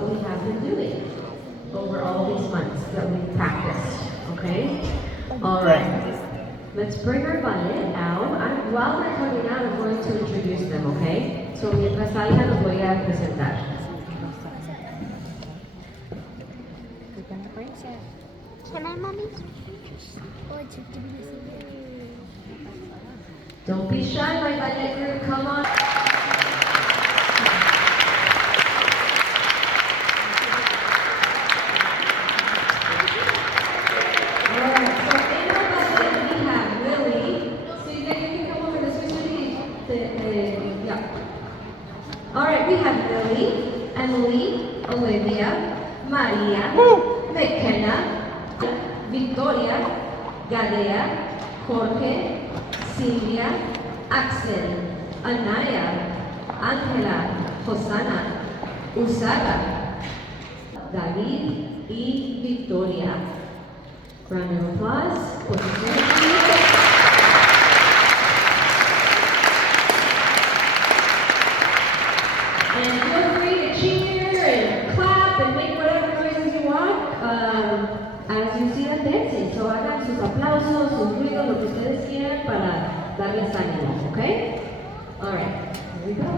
what we have been doing over all these months that we've practiced, okay? All right, let's bring our baile out. While they're coming out, I'm going to introduce them, okay? So mientras salgan, los voy a presentar. Can I, mommy? Don't be shy, my ballet group, come on. All right, we have Lily, Emily, Olivia, Maria, McKenna, Victoria, Gadea, Jorge, Silvia, Axel, Anaya, Ángela, Hosanna, Usada, David y Victoria. Round of applause. And feel free to cheer and clap and make whatever noises you want as you see them dancing. So hagan sus aplausos, sus ruidos, lo que ustedes quieran para darles ánimo, okay? All right, here we go.